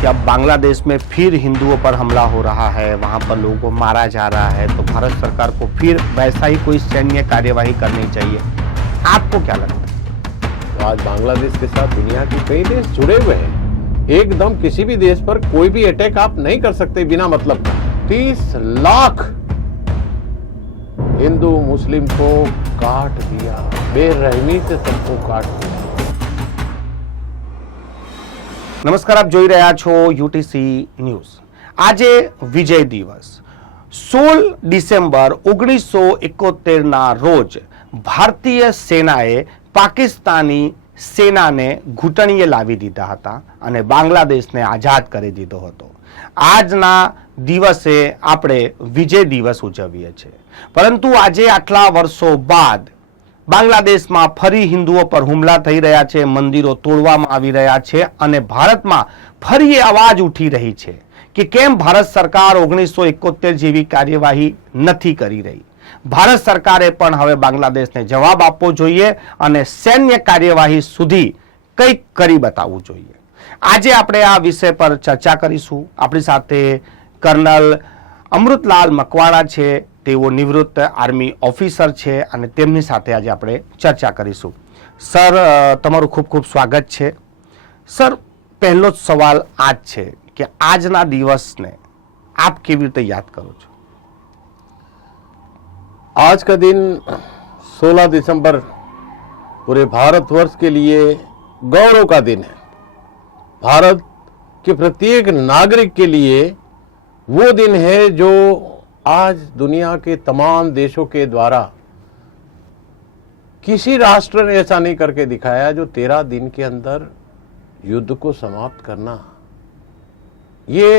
कि अब बांग्लादेश में फिर हिंदुओं पर हमला हो रहा है, वहां पर लोगों को मारा जा रहा है, तो भारत सरकार को फिर वैसा ही कोई सैन्य कार्यवाही करनी चाहिए। आपको क्या लगता है? तो आज बांग्लादेश के साथ दुनिया के कई देश जुड़े हुए हैं। एकदम किसी भी देश पर कोई भी अटैक आप नहीं कर सकते बिना मतलब का। 30 लाख हिंदू मुस्लिम को काट दिया, बेरहमी से सबको काट दिया। નમસ્કાર, આપ જોઈ રહ્યા છો યુટીસી ન્યૂઝ। આજે વિજય દિવસ 16 ડિસેમ્બર 1971ના રોજ ભારતીય સેનાએ પાકિસ્તાની સેનાને ઘૂંટણીએ લાવી દીધા હતા અને બાંગ્લાદેશને આઝાદ કરી દીધો હતો। આજના દિવસે આપણે વિજય દિવસ ઉજવીએ છીએ, પરંતુ આજે આટલા વર્ષો બાદ બાંગ્લાદેશમાં ફરી હિન્દુઓ પર હુમલા થઈ રહ્યા છે, મંદિરો તોડવામાં આવી રહ્યા છે અને ભારતમાં ફરી અવાજ ઉઠી રહી છે કે કેમ ભારત સરકાર 1971 જેવી કાર્યવાહી નથી કરી રહી। ભારત સરકારે પણ હવે બાંગ્લાદેશને જવાબ આપવો જોઈએ અને સૈન્ય કાર્યવાહી સુધી કંઈક કરી બતાવવું જોઈએ। આજે આપણે આ વિષય પર ચર્ચા કરીશું। આપણી સાથે કર્નલ અમૃતલાલ મકવાણા છે, તેઓ નિવૃત્ત આર્મી ઓફિસર છે અને તેમની સાથે આજે આપણે ચર્ચા કરીશું। સર, તમારું ખૂબ ખૂબ સ્વાગત છે। સર, પહેલો જ સવાલ આજ છે કે આજના દિવસને આપ કેવી રીતે યાદ કરો છો? आज का दिन 16 दिसंबर पूरे भारतवर्ष के लिए गौरव का दिन है। भारत के प्रत्येक नागरिक के लिए वो दिन है जो आज दुनिया के तमाम देशों के द्वारा किसी राष्ट्र ने ऐसा नहीं करके दिखाया जो 13 दिन के अंदर युद्ध को समाप्त करना। ये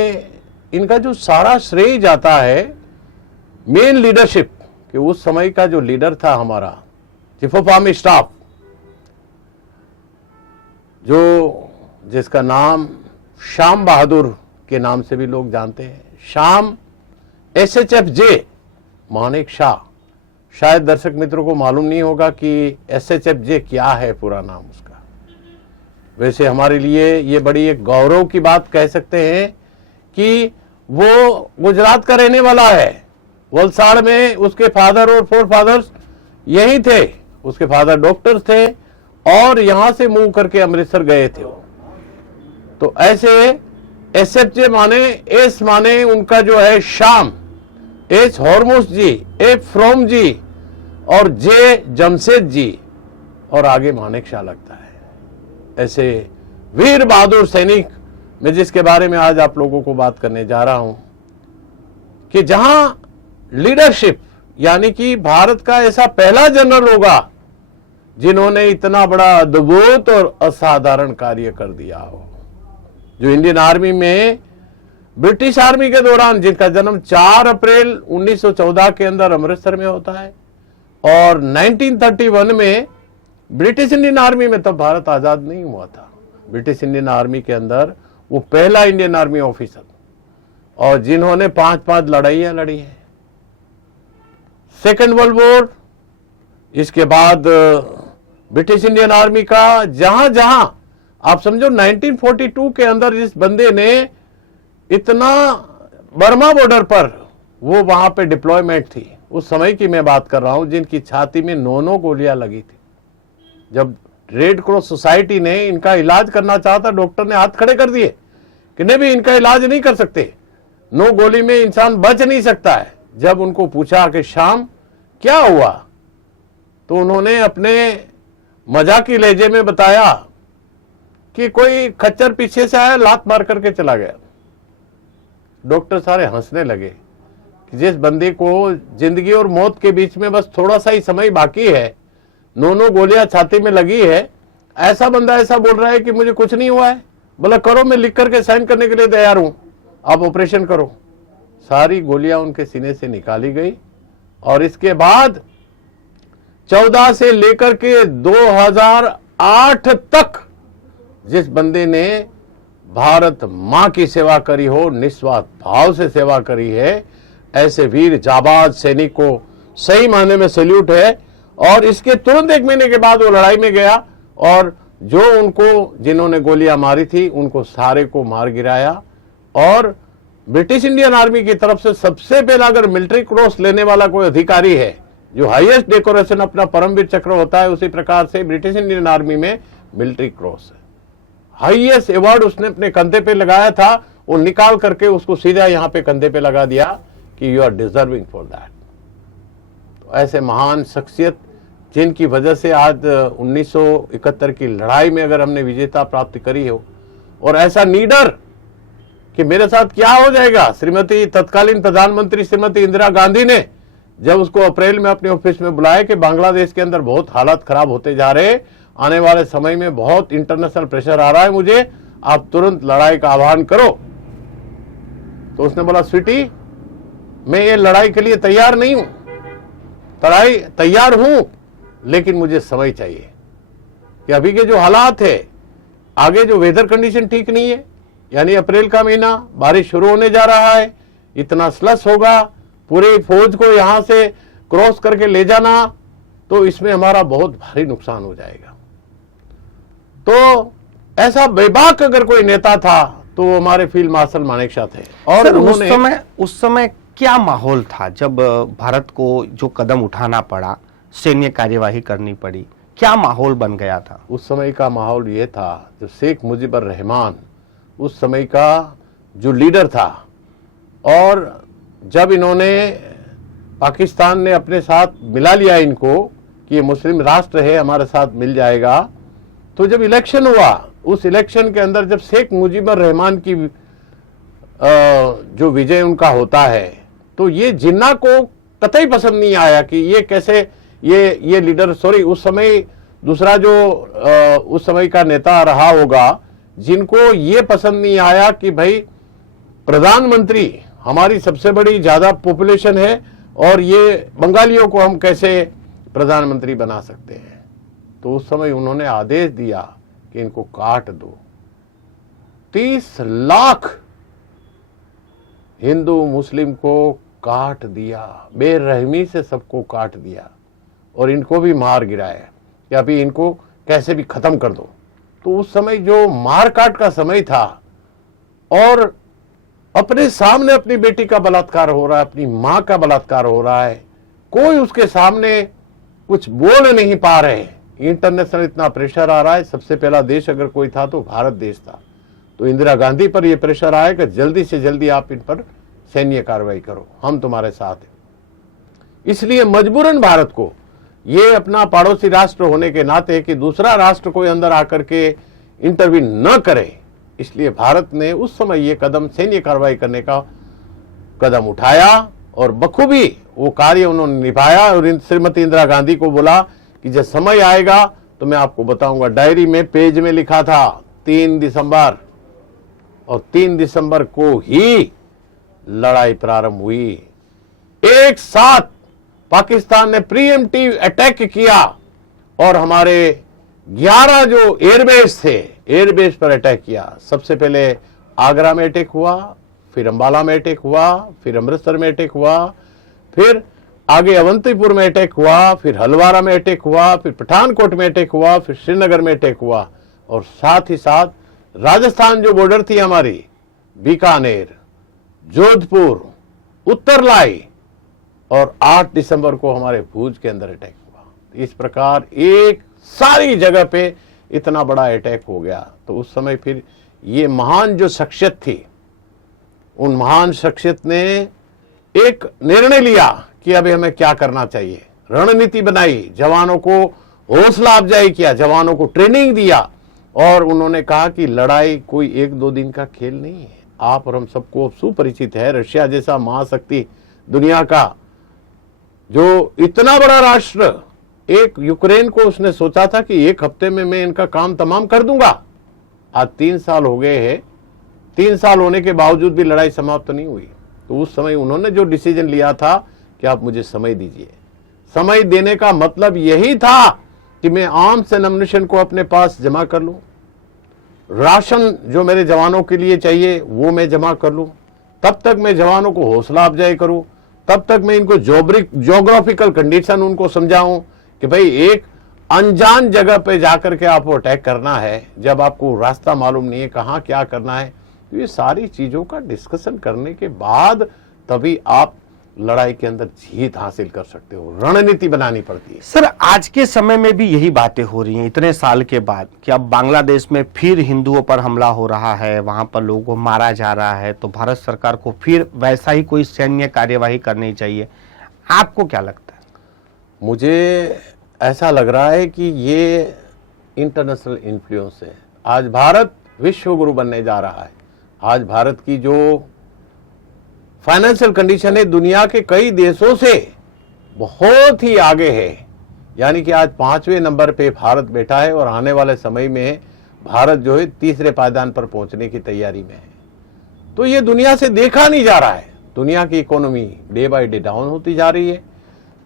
इनका जो सारा श्रेय जाता है मेन लीडरशिप, कि उस समय का जो लीडर था हमारा चीफ ऑफ आर्मी स्टाफ, जो जिसका नाम शाम बहादुर के नाम से भी लोग जानते हैं, शाम SHFJ मानेक शाह। शायद दर्शक मित्रों को मालूम नहीं होगा कि SHFJ क्या है पूरा नाम उसका। वैसे हमारे लिए ये बड़ी एक गौरव की बात कह सकते हैं कि वो गुजरात का रहने वाला है। वलसाड़ में उसके फादर और फोर फादर्स यहीं थे। उसके फादर डॉक्टर्स थे और यहां से मूव करके अमृतसर गए थे। तो ऐसे SFJ माने, एस माने उनका जो है शाम, H Hormusji, A Framji और जे जमशेद जी और आगे मानेक शाह लगता है। ऐसे वीर बहादुर सैनिक में जिसके बारे में आज आप लोगों को बात करने जा रहा हूं कि जहां लीडरशिप यानी कि भारत का ऐसा पहला जनरल होगा जिन्होंने इतना बड़ा अद्भुत और असाधारण कार्य कर दिया हो। जो इंडियन आर्मी में ब्रिटिश आर्मी के दौरान, जिनका जन्म 4 अप्रैल 1914 के अंदर अमृतसर में होता है और 1931 में ब्रिटिश इंडियन आर्मी में, तब भारत आजाद नहीं हुआ था, ब्रिटिश इंडियन आर्मी के अंदर वो पहला इंडियन आर्मी ऑफिसर और जिन्होंने 5 लड़ाइयां लड़ी है। सेकेंड वर्ल्ड वॉर, इसके बाद ब्रिटिश इंडियन आर्मी का जहां जहां आप समझो 1942 के अंदर जिस बंदे ने इतना बर्मा बॉर्डर पर, वो वहां पे डिप्लॉयमेंट थी, उस समय की मैं बात कर रहा हूं, जिनकी छाती में 9 गोलियां लगी थी। जब रेड क्रॉस सोसाइटी ने इनका इलाज करना चाहा था, डॉक्टर ने हाथ खड़े कर दिए कि नहीं भी इनका इलाज नहीं कर सकते, 9 गोली में इंसान बच नहीं सकता है। जब उनको पूछा कि शाम क्या हुआ, तो उन्होंने अपने मजाकी लहजे में बताया कि कोई खच्चर पीछे से आया, लात मार करके चला गया। डॉक्टर सारे हंसने लगे कि जिस बंदे को जिंदगी और मौत के बीच में बस थोड़ा सा ही समय बाकी है, 9 गोलियां छाती में लगी है, ऐसा बंदा ऐसा बोल रहा है कि मुझे कुछ नहीं हुआ है। बोला करो, मैं लिख करके साइन करने के लिए तैयार हूं, आप ऑपरेशन करो। सारी गोलियां उनके सीने से निकाली गई और इसके बाद 14 से लेकर के 2008 तक जिस बंदे ने भारत मां की सेवा करी हो, निस्वार्थ भाव से सेवा करी है, ऐसे वीर जाबाज सैनिक को सही मायने में सैल्यूट है। और इसके तुरंत 1 महीने के बाद वो लड़ाई में गया और जो उनको जिन्होंने गोलियां मारी थी उनको सारे को मार गिराया। और ब्रिटिश इंडियन आर्मी की तरफ से सबसे पहला अगर मिलिट्री क्रॉस लेने वाला कोई अधिकारी है, जो हाईएस्ट डेकोरेशन अपना परमवीर चक्र होता है, उसी प्रकार से ब्रिटिश इंडियन आर्मी में मिलिट्री क्रॉस है। हाईएस्ट अवार्ड उसने अपने कंधे पे लगाया था, वो निकाल करके उसको सीधा यहां पे कंधे पे लगा दिया कि you are deserving for that. तो ऐसे महान शख्सियत जिनकी वजह से आज 1971 की लड़ाई में अगर हमने विजेता प्राप्त करी हो, और ऐसा नीडर कि मेरे साथ क्या हो जाएगा, श्रीमती तत्कालीन प्रधानमंत्री श्रीमती इंदिरा गांधी ने जब उसको अप्रैल में अपने ऑफिस में बुलाया कि बांग्लादेश के अंदर बहुत हालात खराब होते जा रहे, आने वाले समय में बहुत इंटरनेशनल प्रेशर आ रहा है, मुझे आप तुरंत लड़ाई का आह्वान करो। तो उसने बोला, स्वीटी मैं ये लड़ाई के लिए तैयार नहीं हूं, तैयार हूं लेकिन मुझे समय चाहिए कि अभी के जो हालात है, आगे जो वेदर कंडीशन ठीक नहीं है, यानी अप्रैल का महीना बारिश शुरू होने जा रहा है, इतना स्लस होगा, पूरी फौज को यहां से क्रॉस करके ले जाना, तो इसमें हमारा बहुत भारी नुकसान हो जाएगा। तो ऐसा बेबाक अगर कोई नेता था तो वो हमारे फील्ड मार्शल मानेकशॉ थे। और सर, उन्होंने उस समय क्या माहौल था जब भारत को जो कदम उठाना पड़ा, सैन्य कार्यवाही करनी पड़ी, क्या माहौल बन गया था? उस समय का माहौल ये था, जो शेख मुजीबुर रहमान उस समय का जो लीडर था, और जब इन्होंने पाकिस्तान ने अपने साथ मिला लिया इनको कि ये मुस्लिम राष्ट्र है, हमारे साथ मिल जाएगा, तो जब इलेक्शन हुआ, उस इलेक्शन के अंदर जब शेख मुजीबुर रहमान की जो विजय उनका होता है, तो ये जिन्ना को कतई पसंद नहीं आया कि ये कैसे ये लीडर, सॉरी उस समय दूसरा जो उस समय का नेता रहा होगा, जिनको ये पसंद नहीं आया कि भाई प्रधानमंत्री, हमारी सबसे बड़ी ज्यादा पॉपुलेशन है और ये बंगालियों को हम कैसे प्रधानमंत्री बना सकते हैं। तो उस समय उन्होंने आदेश दिया कि इनको काट दो। 30 लाख हिंदू मुस्लिम को काट दिया, बेरहमी से सबको काट दिया, और इनको भी मार गिराया कि अभी इनको कैसे भी खत्म कर दो। तो उस समय जो मार काट का समय था, और अपने सामने अपनी बेटी का बलात्कार हो रहा है, अपनी मां का बलात्कार हो रहा है, कोई उसके सामने कुछ बोल नहीं पा रहे, इंटरनेशनल इतना प्रेशर आ रहा है। सबसे पहला देश अगर कोई था तो भारत देश था, तो इंदिरा गांधी पर यह प्रेशर आया कि जल्दी से जल्दी आप इन पर सैन्य कार्रवाई करो, हम तुम्हारे साथ हैं। इसलिए मजबूरन भारत को ये अपना पड़ोसी राष्ट्र होने के नाते कि दूसरा राष्ट्र कोई अंदर आकर के इंटरवीन न करे, इसलिए भारत ने उस समय ये कदम, सैन्य कार्रवाई करने का कदम उठाया, और बखूबी वो कार्य उन्होंने निभाया। और श्रीमती इंदिरा गांधी को बोला कि जब समय आएगा तो मैं आपको बताऊंगा। डायरी में पेज में लिखा था 3 दिसंबर, और 3 दिसंबर को ही लड़ाई प्रारंभ हुई। एक साथ पाकिस्तान ने प्रीएम्प्टिव अटैक किया, और हमारे 11 जो एयरबेस थे, एयरबेस पर अटैक किया। सबसे पहले आगरा में अटैक हुआ, फिर अंबाला में अटैक हुआ, फिर अमृतसर में अटैक हुआ, फिर आगे अवंतीपुर में अटैक हुआ, फिर हलवारा में अटैक हुआ, फिर पठानकोट में अटैक हुआ, फिर श्रीनगर में अटैक हुआ, और साथ ही साथ राजस्थान जो बॉर्डर थी हमारी, बीकानेर, जोधपुर, उत्तरलाई, और 8 दिसंबर को हमारे भुज के अंदर अटैक हुआ। इस प्रकार एक सारी जगह पे इतना बड़ा अटैक हो गया। तो उस समय फिर ये महान जो शख्सियत थी, उन महान शख्सियत ने एक निर्णय लिया कि अभी हमें क्या करना चाहिए। रणनीति बनाई, जवानों को हौसला अफजाई किया, जवानों को ट्रेनिंग दिया, और उन्होंने कहा कि लड़ाई कोई 1-2 दिन का खेल नहीं है। आप और हम सबको सुपरिचित है, रशिया जैसा महाशक्ति दुनिया का, जो इतना बड़ा राष्ट्र, एक यूक्रेन को उसने सोचा था कि 1 हफ्ते में मैं इनका काम तमाम कर दूंगा। आज 3 साल हो गए हैं, 3 साल होने के बावजूद भी लड़ाई समाप्त नहीं हुई। तो उस समय उन्होंने जो डिसीजन लिया था कि आप मुझे समय दीजिए। समय देने का मतलब यही था कि मैं आर्म्स एंड एम्युनिशन को अपने पास जमा कर लूं, राशन जो मेरे जवानों के लिए चाहिए वो मैं जमा कर लूं, तब तक मैं जवानों को हौसला अफजाई करूं, तब तक मैं इनको ज्योग्राफिकल कंडीशन उनको समझाऊं कि भाई एक अनजान जगह पे जाकर के आपको अटैक करना है, जब आपको रास्ता मालूम नहीं है कहाँ क्या करना है, तो ये सारी चीजों का डिस्कशन करने के बाद तभी आप लड़ाई के अंदर जीत हासिल कर सकते हो। रणनीति बनानी पड़ती है। सर, आज के समय में भी यही बातें हो रही हैं इतने साल के बाद कि अब बांग्लादेश में फिर हिंदुओं पर हमला हो रहा है, वहां पर लोगों को मारा जा रहा है, तो भारत सरकार को फिर वैसा ही कोई सैन्य कार्यवाही करनी चाहिए। आपको क्या लगता है? मुझे ऐसा लग रहा है कि ये इंटरनेशनल इन्फ्लुएंस है। आज भारत विश्व गुरु बनने जा रहा है। आज भारत की जो फाइनेंशियल कंडीशन है दुनिया के कई देशों से बहुत ही आगे है। यानी कि आज 5वें नंबर पे भारत बैठा है और आने वाले समय में भारत जो है तीसरे पायदान पर पहुंचने की तैयारी में है। तो ये दुनिया से देखा नहीं जा रहा है। दुनिया की economy day by day down होती जा रही है।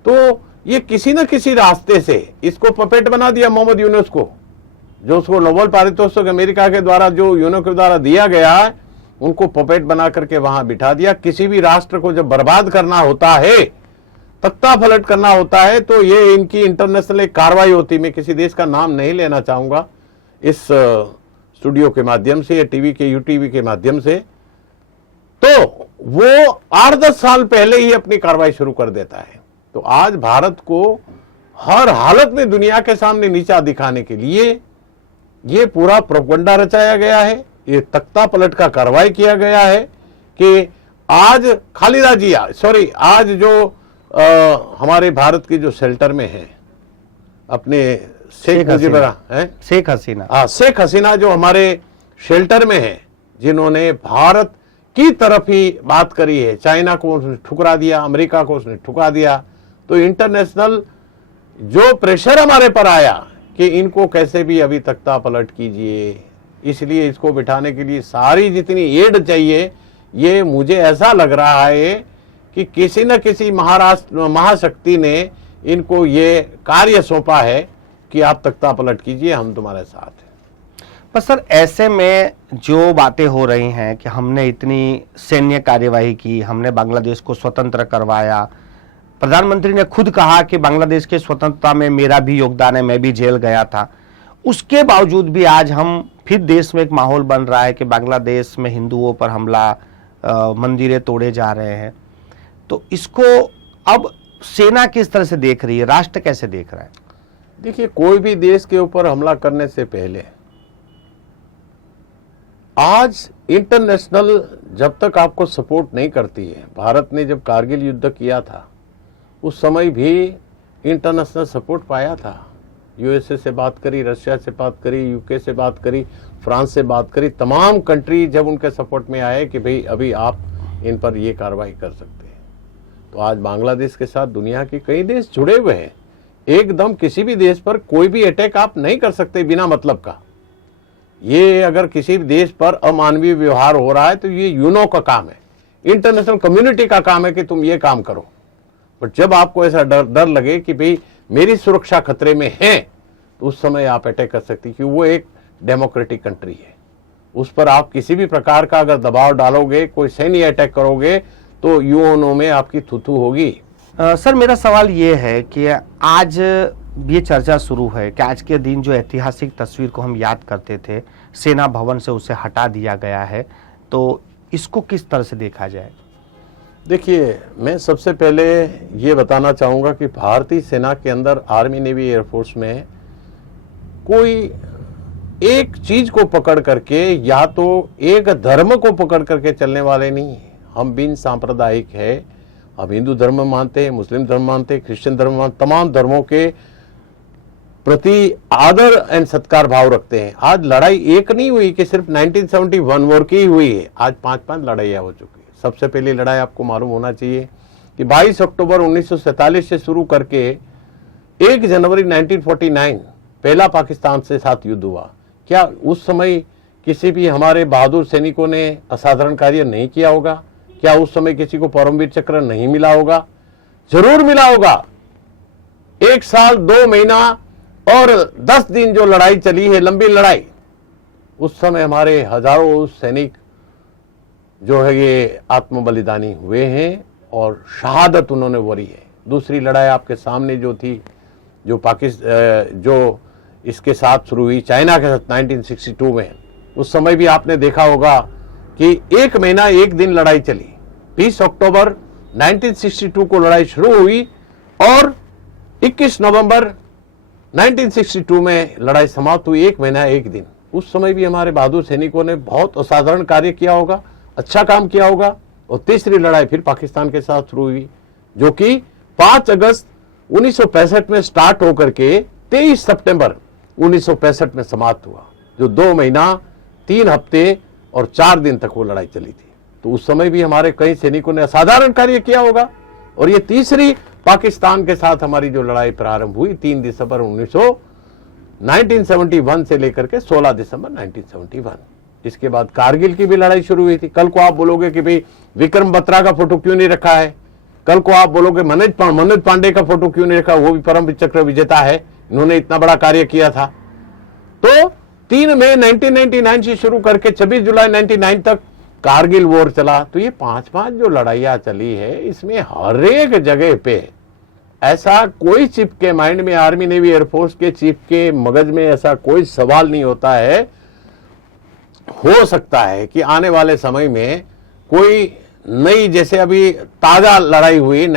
तो ये किसी न किसी रास्ते से इसको पपेट बना दिया मोहम्मद यूनुस को, जो उसको नोबेल पारितोषिक अमेरिका के द्वारा जो यूनो के द्वारा दिया गया है, उनको पपेट बना करके वहां बिठा दिया। किसी भी राष्ट्र को जब बर्बाद करना होता है, तख्ता पलट करना होता है, तो ये इनकी इंटरनेशनल एक कार्रवाई होती है। मैं किसी देश का नाम नहीं लेना चाहूंगा इस स्टूडियो के माध्यम से या टीवी के यूटीवी के माध्यम से। तो वो 8-10 साल पहले ही अपनी कार्रवाई शुरू कर देता है। तो आज भारत को हर हालत में दुनिया के सामने नीचा दिखाने के लिए ये पूरा प्रोपगंडा रचाया गया है। ये तख्ता पलट का कार्रवाई किया गया है कि आज खालिदा जिया आज जो हमारे भारत की जो शेल्टर में है, अपने शेख हसीना जो हमारे शेल्टर में है, जिन्होंने भारत की तरफ ही बात करी है। चाइना को उसने ठुकरा दिया, अमेरिका को उसने ठुकरा दिया। तो इंटरनेशनल जो प्रेशर हमारे पर आया कि इनको कैसे भी अभी तख्ता पलट कीजिए, इसलिए इसको बिठाने के लिए सारी जितनी एड चाहिए, ये मुझे ऐसा लग रहा है कि किसी न किसी महाशक्ति ने इनको ये कार्य सौंपा है कि आप तख्ता पलट कीजिए, हम तुम्हारे साथ हैं। पर सर, ऐसे में जो बातें हो रही हैं कि हमने इतनी सैन्य कार्यवाही की, हमने बांग्लादेश को स्वतंत्र करवाया, प्रधानमंत्री ने खुद कहा कि बांग्लादेश की स्वतंत्रता में मेरा भी योगदान है, मैं भी जेल गया था, उसके बावजूद भी आज हम फिर देश में एक माहौल बन रहा है कि बांग्लादेश में हिंदुओं पर हमला, मंदिरें तोड़े जा रहे हैं। तो इसको अब सेना किस तरह से देख रही है, राष्ट्र कैसे देख रहा है? देखिए, कोई भी देश के ऊपर हमला करने से पहले आज इंटरनेशनल जब तक आपको सपोर्ट नहीं करती है, भारत ने जब कारगिल युद्ध किया था उस समय भी इंटरनेशनल सपोर्ट पाया था। यूएसए से बात करी, रशिया से बात करी, यूके से बात करी, फ्रांस से बात करी, तमाम कंट्री जब उनके सपोर्ट में आए कि भाई अभी आप इन पर ये कार्रवाई कर सकते हैं। तो आज बांग्लादेश के साथ दुनिया के कई देश जुड़े हुए हैं। एकदम किसी भी देश पर कोई भी अटैक आप नहीं कर सकते बिना मतलब का। ये अगर किसी भी देश पर अमानवीय व्यवहार हो रहा है तो ये यूनो का काम है, इंटरनेशनल कम्युनिटी का काम है कि तुम ये काम करो। बट जब आपको ऐसा डर लगे कि भाई मेरी सुरक्षा खतरे में है, तो उस समय आप अटैक कर सकती, क्योंकि वो एक डेमोक्रेटिक कंट्री है। उस पर आप किसी भी प्रकार का अगर दबाव डालोगे, कोई सैन्य अटैक करोगे, तो यूएनओ में आपकी थू होगी। सर, मेरा सवाल ये है कि आज ये चर्चा शुरू है कि आज के दिन जो ऐतिहासिक तस्वीर को हम याद करते थे, सेना भवन से उसे हटा दिया गया है, तो इसको किस तरह से देखा जाए? देखिए, मैं सबसे पहले ये बताना चाहूँगा कि भारतीय सेना के अंदर, आर्मी, नेवी, एयरफोर्स में कोई एक चीज को पकड़ करके या तो एक धर्म को पकड़ करके चलने वाले नहीं है। हम बिन सांप्रदायिक है। हम हिंदू धर्म मानते हैं, मुस्लिम धर्म मानते हैं, क्रिश्चियन धर्म मानते, तमाम धर्मों के प्रति आदर एंड सत्कार भाव रखते हैं। आज लड़ाई एक नहीं हुई कि सिर्फ 1971 वॉर की हुई है, आज 5 लड़ाइयाँ हो चुकी है। सबसे पहली लड़ाई आपको मालूम होना चाहिए कि 22 अक्टूबर 1947 से शुरू करके 1 जनवरी 1949 पहला पाकिस्तान से साथ युद्ध हुआ। क्या उस समय किसी भी हमारे बहादुर सैनिकों ने असाधारण कार्य नहीं किया होगा? क्या उस समय किसी को परमवीर चक्र नहीं मिला होगा? जरूर मिला होगा। 1 साल 2 महीना और 10 दिन जो लड़ाई चली है, लंबी लड़ाई, उस समय हमारे हजारों सैनिक जो है ये आत्म बलिदानी हुए हैं और शहादत उन्होंने वरी है। दूसरी लड़ाई आपके सामने जो थी जो पाकिस्तान जो इसके साथ शुरू हुई चाइना के साथ 1962 में, उस समय भी आपने देखा होगा कि 1 महीना 1 दिन लड़ाई चली। 20 अक्टूबर 1962 को लड़ाई शुरू हुई और 21 नवंबर 1962 में लड़ाई समाप्त हुई। 1 महीना 1 दिन। उस समय भी हमारे बहादुर सैनिकों ने बहुत असाधारण कार्य किया होगा, अच्छा काम किया होगा। और तीसरी लड़ाई फिर पाकिस्तान के साथ शुरू हुई, जो कि 5 अगस्त 1965 में स्टार्ट होकर के 23 सितंबर 1965 में समाप्त हुआ, जो 2 महीना 3 हफ्ते और 4 दिन तक वो लड़ाई चली थी। तो उस समय भी हमारे कई सैनिकों ने असाधारण कार्य किया होगा। और ये तीसरी पाकिस्तान के साथ हमारी जो लड़ाई प्रारंभ हुई 3 दिसंबर 1971 से लेकर के 16 दिसंबर 1971। इसके बाद कारगिल की भी लड़ाई शुरू हुई थी। कल को आप बोलोगे कि भाई विक्रम बत्रा का फोटो क्यों नहीं रखा है, कल को आप बोलोगे मनोज पांडे का फोटो क्यों नहीं रखा, वो भी परम चक्र विजेता है, इन्होंने इतना बड़ा कार्य किया था। तो 3 मई 1999 से शुरू करके 26 जुलाई 1999 तक कारगिल वॉर चला। तो ये 5 जो लड़ाइयां चली है, इसमें हर एक जगह पे ऐसा कोई चीफ के माइंड में, आर्मी नेवी एयरफोर्स के चीफ के मगज में ऐसा कोई सवाल नहीं होता है, हो सकता है कि आने वाले समय में कोई नई, जैसे अभी ताजा लड़ाई हुई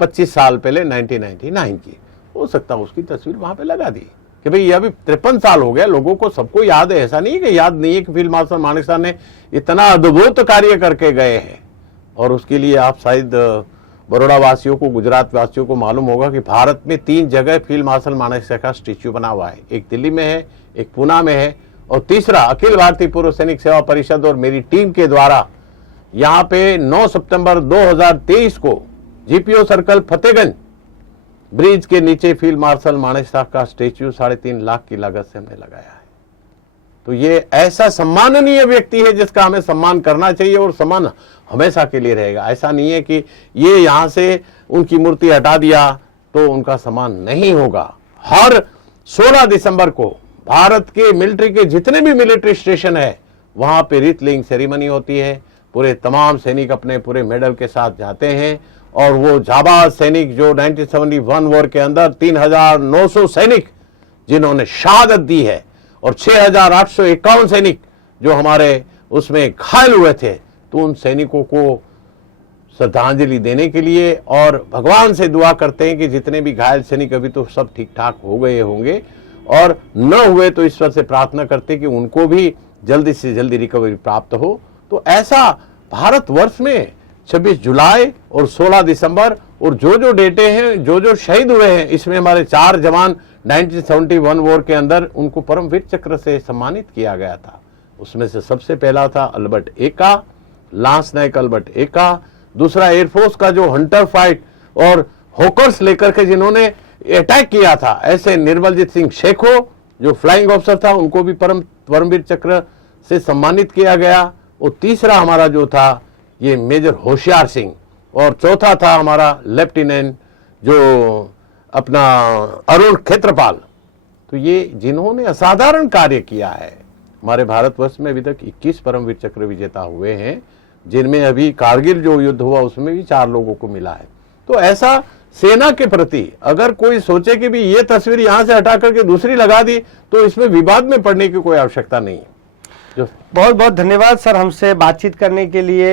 25 साल पहले 1999 की, हो सकता है उसकी तस्वीर वहां पे लगा दी कि भाई ये अभी 53 साल हो गया, लोगों को सबको याद है। ऐसा नहीं है कि याद नहीं है कि फील्ड मार्शल मानेकशॉ ने इतना अद्भुत कार्य करके गए हैं। और उसके लिए आप शायद बड़ौदा वासियों को, गुजरात वासियों को मालूम होगा कि भारत में 3 जगह फील्ड मार्शल मानेकशॉ का स्टेच्यू बना हुआ है। एक दिल्ली में है, एक पुणे में है, और तीसरा अखिल भारतीय पूर्व सैनिक सेवा परिषद और मेरी टीम के द्वारा यहाँ पे 9 सितंबर 2023 को जीपीओ सर्कल फतेहगंज ब्रिज के नीचे फील्ड मार्शल मानेकशॉ का स्टेच्यू 3.5 लाख की लागत से हमने लगाया है। तो ये ऐसा सम्माननीय व्यक्ति है जिसका हमें सम्मान करना चाहिए, और सम्मान हमेशा के लिए रहेगा। ऐसा नहीं है कि ये यहां से उनकी मूर्ति हटा दिया तो उनका सम्मान नहीं होगा। हर 16 दिसंबर को भारत के मिलिट्री के जितने भी मिलिट्री स्टेशन है, वहां पे रीत लेइंग सेरेमनी होती है। पूरे तमाम सैनिक अपने पूरे मेडल के साथ जाते हैं, और वो जाबाज सैनिक जो 1971 वॉर के अंदर 3,900 सैनिक जिन्होंने शहादत दी है, और 6,851 सैनिक जो हमारे उसमें घायल हुए थे, तो उन सैनिकों को श्रद्धांजलि देने के लिए और भगवान से दुआ करते हैं कि जितने भी घायल सैनिक, अभी तो सब ठीक ठाक हो गए होंगे, और न हुए तो ईश्वर से प्रार्थना करते हैं कि उनको भी जल्दी से जल्दी रिकवरी प्राप्त हो। तो ऐसा भारतवर्ष में 26 जुलाई और 16 दिसंबर और जो डेटे हैं, जो शहीद हुए हैं, इसमें हमारे 4 जवान 1971 वॉर के अंदर उनको परमवीर चक्र से सम्मानित किया गया था। उसमें से सबसे पहला था अल्बर्ट एका, लांस नायक अल्बर्ट एका। दूसरा एयरफोर्स का जो हंटर फाइट और हॉकर्स लेकर के जिन्होंने अटैक किया था, ऐसे निर्मलजीत सिंह शेखो जो फ्लाइंग ऑफिसर था, उनको भी परमवीर चक्र से सम्मानित किया गया। और तीसरा हमारा जो था ये मेजर होशियार सिंह, और चौथा था हमारा लेफ्टिनेंट जो अपना अरुण क्षेत्रपाल। तो ये जिन्होंने असाधारण कार्य किया है, हमारे भारतवर्ष में अभी तक 21 परमवीर चक्र विजेता हुए हैं, जिनमें अभी कारगिल जो युद्ध हुआ उसमें भी 4 लोगों को मिला है। तो ऐसा सेना के प्रति अगर कोई सोचे कि भी ये तस्वीर यहां से हटा करके दूसरी लगा दी, तो इसमें विवाद में पड़ने की कोई आवश्यकता नहीं है। बहुत बहुत धन्यवाद सर हमसे बातचीत करने के लिए।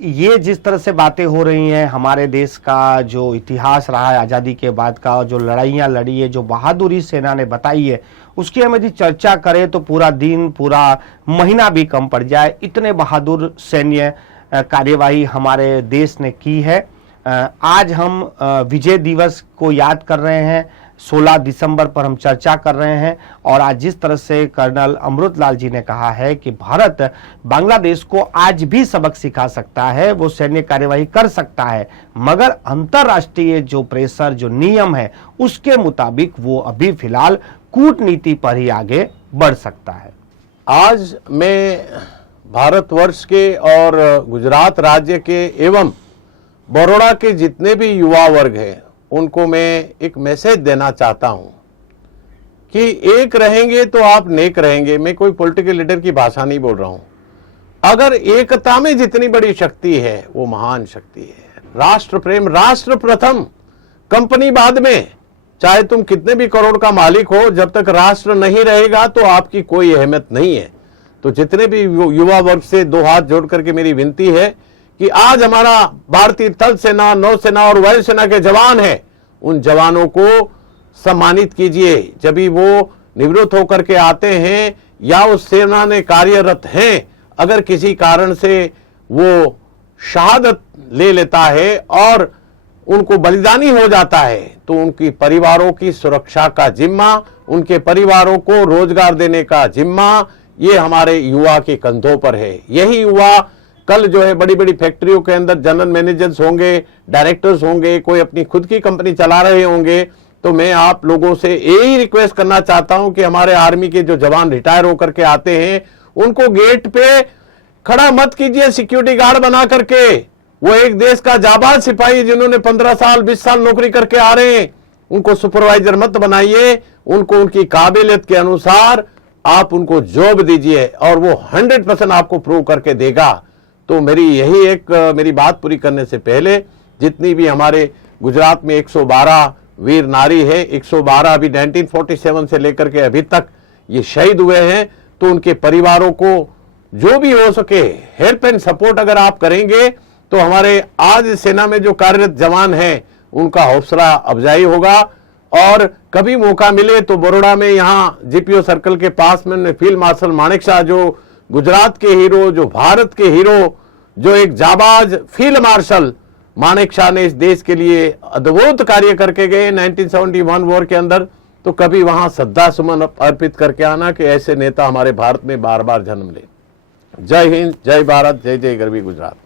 ये जिस तरह से बातें हो रही हैं, हमारे देश का जो इतिहास रहा है आज़ादी के बाद का, जो लड़ाइयाँ लड़ी है, जो बहादुरी सेना ने बताई है, उसकी हम यदि चर्चा करें तो पूरा दिन, पूरा महीना भी कम पड़ जाए। इतने बहादुर सैन्य कार्यवाही हमारे देश ने की है। आज हम विजय दिवस को याद कर रहे हैं, 16 दिसंबर पर हम चर्चा कर रहे हैं। और आज जिस तरह से कर्नल अमृतलाल जी ने कहा है कि भारत बांग्लादेश को आज भी सबक सिखा सकता है, वो सैन्य कार्यवाही कर सकता है, मगर अंतरराष्ट्रीय जो प्रेशर, जो नियम है, उसके मुताबिक वो अभी फिलहाल कूटनीति पर ही आगे बढ़ सकता है। आज मैं भारतवर्ष के और गुजरात राज्य के एवं बड़ौदा के जितने भी युवा वर्ग हैं, उनको मैं एक मैसेज देना चाहता हूं कि एक रहेंगे तो आप नेक रहेंगे। मैं कोई पॉलिटिकल लीडर की भाषा नहीं बोल रहा हूं। अगर एकता में जितनी बड़ी शक्ति है, वो महान शक्ति है। राष्ट्र प्रेम, राष्ट्र प्रथम, कंपनी बाद में, चाहे तुम कितने भी करोड़ का मालिक हो, जब तक राष्ट्र नहीं रहेगा तो आपकी कोई अहमियत नहीं है। तो जितने भी युवा वर्ग से दो हाथ जोड़ करके मेरी विनती है कि आज हमारा भारतीय थल सेना, नौसेना और वायुसेना के जवान हैं, उन जवानों को सम्मानित कीजिए। जब भी वो निवृत्त होकर के आते हैं या उस सेना में कार्यरत हैं, अगर किसी कारण से वो शहादत ले लेता है और उनको बलिदानी हो जाता है, तो उनकी परिवारों की सुरक्षा का जिम्मा, उनके परिवारों को रोजगार देने का जिम्मा ये हमारे युवा के कंधों पर है। यही युवा कल जो है बड़ी बड़ी फैक्ट्रियों के अंदर जनरल मैनेजर्स होंगे, डायरेक्टर्स होंगे, कोई अपनी खुद की कंपनी चला रहे होंगे। तो मैं आप लोगों से यही रिक्वेस्ट करना चाहता हूं कि हमारे आर्मी के जो जवान रिटायर होकर के आते हैं, उनको गेट पे खड़ा मत कीजिए सिक्योरिटी गार्ड बना करके। वो एक देश का जाबाज सिपाही जिन्होंने 15 साल 20 साल नौकरी करके आ रहे हैं, उनको सुपरवाइजर मत बनाइए। उनको उनकी काबिलियत के अनुसार आप उनको जॉब दीजिए और वो 100% आपको प्रूव करके देगा। तो मेरी बात पूरी करने से पहले जितनी भी हमारे गुजरात में 112 वीर नारी है, 112 अभी 1947 से लेकर के अभी तक ये शहीद हुए हैं, तो उनके परिवारों को जो भी हो सके हेल्प एंड सपोर्ट अगर आप करेंगे तो हमारे आज सेना में जो कार्यरत जवान हैं उनका हौसला अफजाई होगा। और कभी मौका मिले तो बड़ौदा में यहाँ जीपीओ सर्कल के पास में फील्ड मार्शल मानेकशॉ, जो गुजरात के हीरो, जो भारत के हीरो, जो एक जाबाज फील्ड मार्शल मानेकशॉ ने इस देश के लिए अद्भुत कार्य करके गए 1971 वॉर के अंदर। तो कभी वहां श्रद्धा सुमन अर्पित करके आना कि ऐसे नेता हमारे भारत में बार बार जन्म ले। जय हिंद, जय भारत, जय जय गरवी गुजरात।